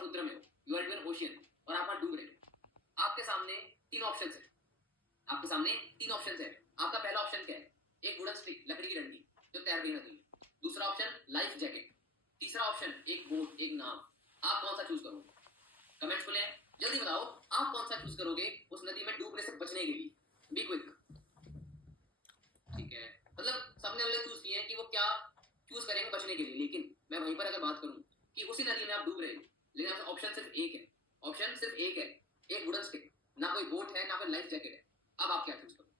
समुद्र में हो, यू आर इन ओशियन और आप वहां डूब रहे हो। आपके सामने तीन ऑप्शंस है, आपके सामने तीन ऑप्शंस है। आपका पहला ऑप्शन क्या है? एक वुडन स्टिक, लकड़ी की डंडी जो तैर रही नदी में। दूसरा ऑप्शन लाइफ जैकेट। तीसरा ऑप्शन एक बोट, एक नाव। आप कौन सा चूज करोगे? कमेंट्स खुले हैं, जल्दी बताओ आप कौन सा चूज करोगे उस नदी में डूबने से बचने के लिए। Be quick. ठीक है, मतलब सबने हमने चूज किए हैं कि वो क्या चूज करेंगे बचने के लिए, लेकिन मैं वहीं पर अगर बात करूं कि उसी नदी में आप डूब रहे हो, लेकिन आपका ऑप्शन सिर्फ एक है, ऑप्शन सिर्फ एक है, एक वुडन स्टिक, ना कोई बोट है ना कोई लाइफ जैकेट है। अब आप क्या चूज करोगे?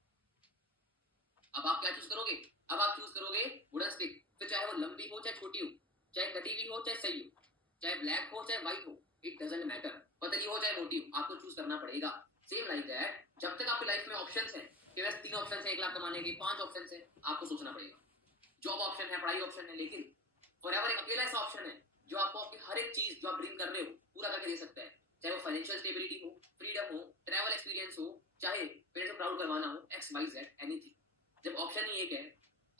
अब आप क्या चूज करोगे? अब आप चूज करोगे वुडन स्टिक। फिर चाहे वो लंबी हो चाहे छोटी हो, चाहे कटी हुई हो चाहे सही हो, चाहे ब्लैक हो चाहे व्हाइट हो, इट डजंट मैटर, पतली हो चाहे मोटी हो, आपको चूज करना पड़ेगा। सेम लाइक दैट, जब तक आपकी लाइफ में ऑप्शंस हैं कि बस तीन ऑप्शंस हैं 1 लाख कमाने के, 5 ऑप्शंस हैं, आपको सोचना पड़ेगा। जॉब ऑप्शन है, पढ़ाई ऑप्शन है, लेकिन फॉरएवर एक अकेला ऐसा ऑप्शन है जो आपको आपकी हर एक चीज जो आप ड्रीम कर रहे हो पूरा करके दे सकता है। चाहे वो फाइनेंशियल स्टेबिलिटी हो, फ्रीडम हो, ट्रैवल एक्सपीरियंस हो, चाहे पेरेंट्स को प्राउड करवाना हो, एक्स वाई जेड एनीथिंग। जब ऑप्शन ही एक है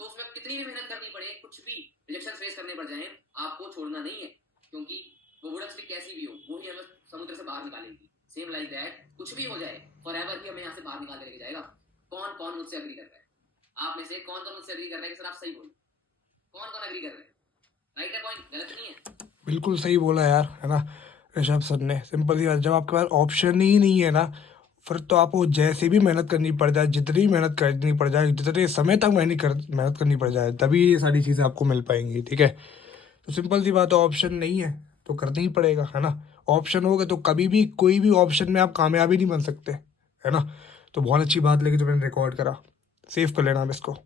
तो उसमें कितनी भी मेहनत करनी पड़े, कुछ भी रिजेक्शन फेस करने पड़ जाए, आपको छोड़ना नहीं है, क्योंकि वो वुडन स्टिक कैसी भी हो वो ही हमें समुद्र से बाहर निकालेगी। सेम लाइक दैट, कुछ भी हो जाए फॉरएवर ही हमें यहाँ से बाहर निकाल के लेके जाएगा। कौन कौन मुझसे एग्री कर रहा है? आप में से कौन कौन मुझसे एग्री कर रहा है कि सर आप सही बोले? कौन कौन एग्री कर रहे हैं? राइट है पॉइंट, गलत नहीं है। बिल्कुल सही बोला यार, है ना ऋषभ सर ने। सिंपल सी बात, जब आपके पास ऑप्शन ही नहीं है ना, फिर तो आपको जैसे भी मेहनत करनी पड़ जाए, जितनी मेहनत करनी पड़ जाए, जितने समय तक मेहनत करनी पड़ जाए, तभी ये सारी चीज़ें आपको मिल पाएंगी। ठीक है, तो सिंपल सी बात है, ऑप्शन नहीं है तो करना ही पड़ेगा, है ना। ऑप्शन होगा तो कभी भी कोई भी ऑप्शन में आप कामयाब ही नहीं बन सकते, है ना। तो बहुत अच्छी बात लगी जो मैंने रिकॉर्ड करा, सेव कर लेना आप इसको।